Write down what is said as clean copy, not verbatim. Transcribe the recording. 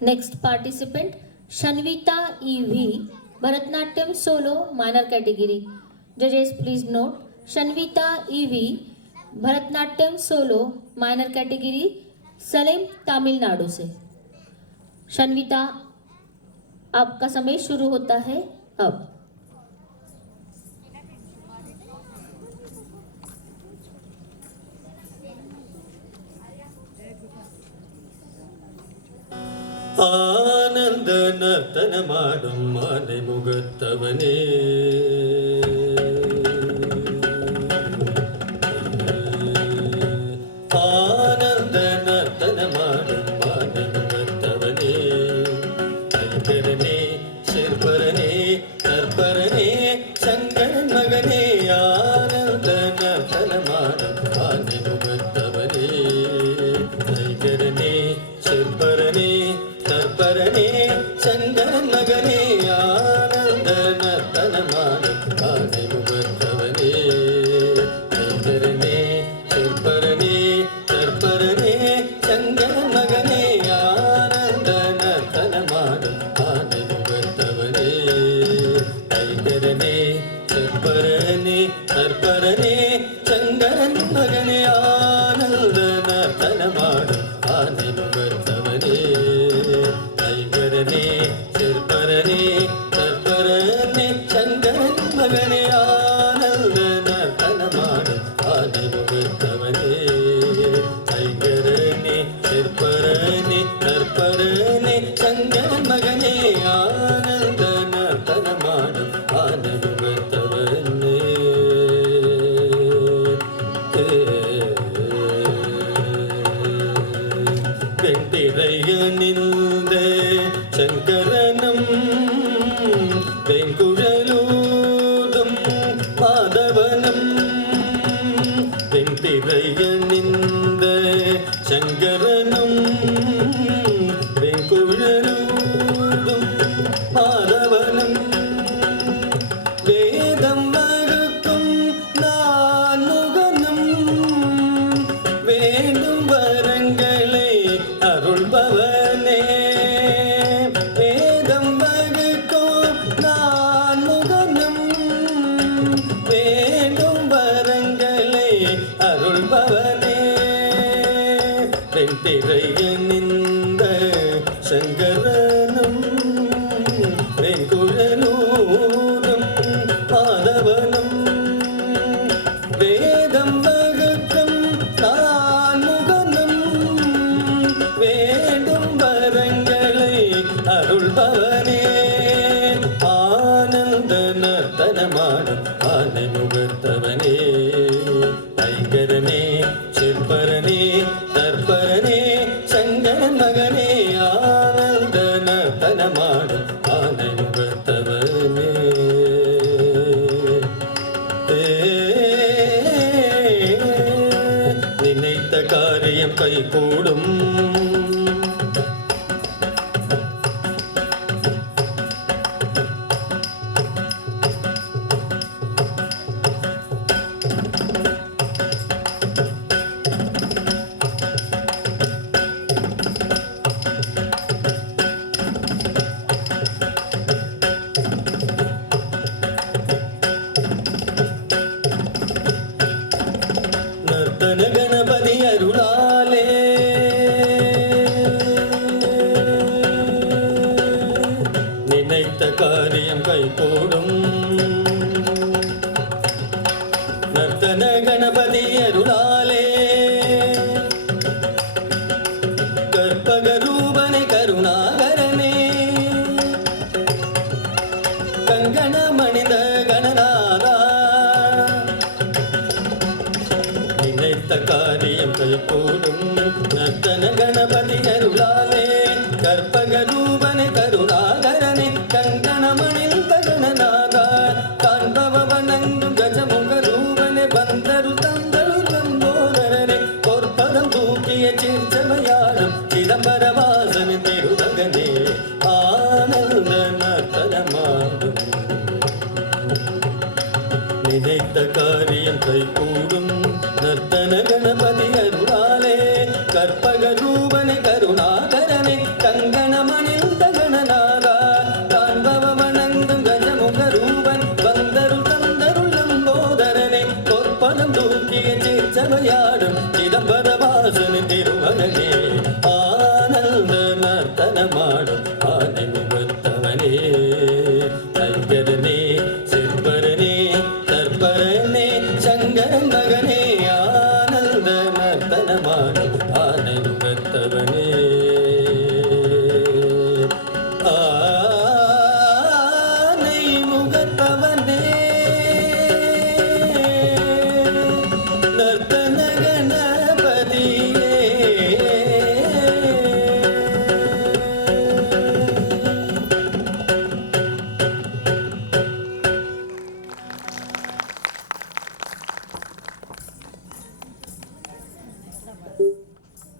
Next participant Shanvita EV, Bharatnatyam solo minor category. Judges please note, Shanvita EV, Bharatnatyam solo minor category, Salem Tamil Nadu से। शन्विता, आपका समय शुरू होता है अब। ಆನಂದ ನರ್ತನ ಮಾಡುಂ ಮಾನೆ ಮುಗತ್ತವನೇ ಆನಂದ ನರ್ತನ ಮಾಡುಂ ಮಾನೆ ಮುಗತ್ತವನೇ ಐಕರನೇ ಶಿರ್ಪರನೇ ತರ್ಪರನೇ ಶಂಕರನ್ ಮಗನೇ ಆನಂದ ನರ್ತನ ಮಾಡುಂ ಮಾನೆ ಮುಗತ್ತವನೇ ಐಕರನೇ ಶಿರ್ಪರನೇ தற்பரனே சங்கரன் மகனே ஆனந்த நர்த்தன மாடும் காதை முகத்தவனே ஐங்கரனே சிற்பரனே தற்பரனே சங்கரன் மகனே ஆனந்த நர்த்தன மாடும் காதை முகத்தவனே ஐங்கரனே சிற்பரனே தற்பரனே சங்கரன் மகனே ஆனந்த நர்த்தன மாடும் காதை முகத்தவனே ஐங்கரனே சிற்பரனே தற்பரனே சங்கரன் மகனே ஆனந்த நர்த்தன மாடும் ஆதி முகத்தவனே ஐங்கரனே சிற்பரனே தற்பரனே சங்கரன் மகனே ஆனந்த நர்த்தன மாடும் ஆதி முகத்தவனே வெண்டிரையனிந்த சங்கரனும் வெங்குழலூதும் மாதவனும் வெண்டிரையனிந்த சங்கரனும் வெங்குழலூதும் மாதவனும் வேதம் வகுக்கும் நான்முகனும் வேண்டும் வரங்களை அருள்பவனே வேதம் வகுக்கும் நான்முகனும் வேண்டும் வரங்களை அருள்பவனே வெண்திரையனிந்த சங்கரனும் வெங்குழலூரும் மாதவனும் வேதம் வகுக்கும் நான்முகனும் வேண்டும் வரங்களை அருள்பவனே ஆனந்த நர்த்தன மாடும் ஆனை முகத்தவனே ஐங்கரனே சிற்பரனே தற்பரனே சங்கரன் மகனே ஆனந்த நர்த்தன மாடும் ஆனை முகத்தவனே நினைத்த காரியம் கைகூடும் நர்த்தன கணபதி அருளாலே நினைத்த காரியம் கைகூடும் நர்த்தன கணபதி அருளாலே கற்பக ரூபனை கருணாகரனே கங்கண மணிந்த கணநாதா நினைத்த காரியம் கைகூடும் நர்த்தன கணபதி அருளாலே கற்பக ரூபனை கருணாகரனே கங்கண மணிந்த கணநாதா காண்பவ வணங்கும் கஜமுக ரூபனே பந்தரு தந்தரு தம்போதரனே பொற்பதம் தூக்கிய சிற்சபையாடும் சிதம்பர வாசனை திருதகனே ஆனந்த நர்த்தன மாடும் நினைத்த காரியம் கைகூடும் நர்த்தன கணபதி அருளாலே கற்பக ரூபனை கருணாகரனே கங்கண முகத்தவனே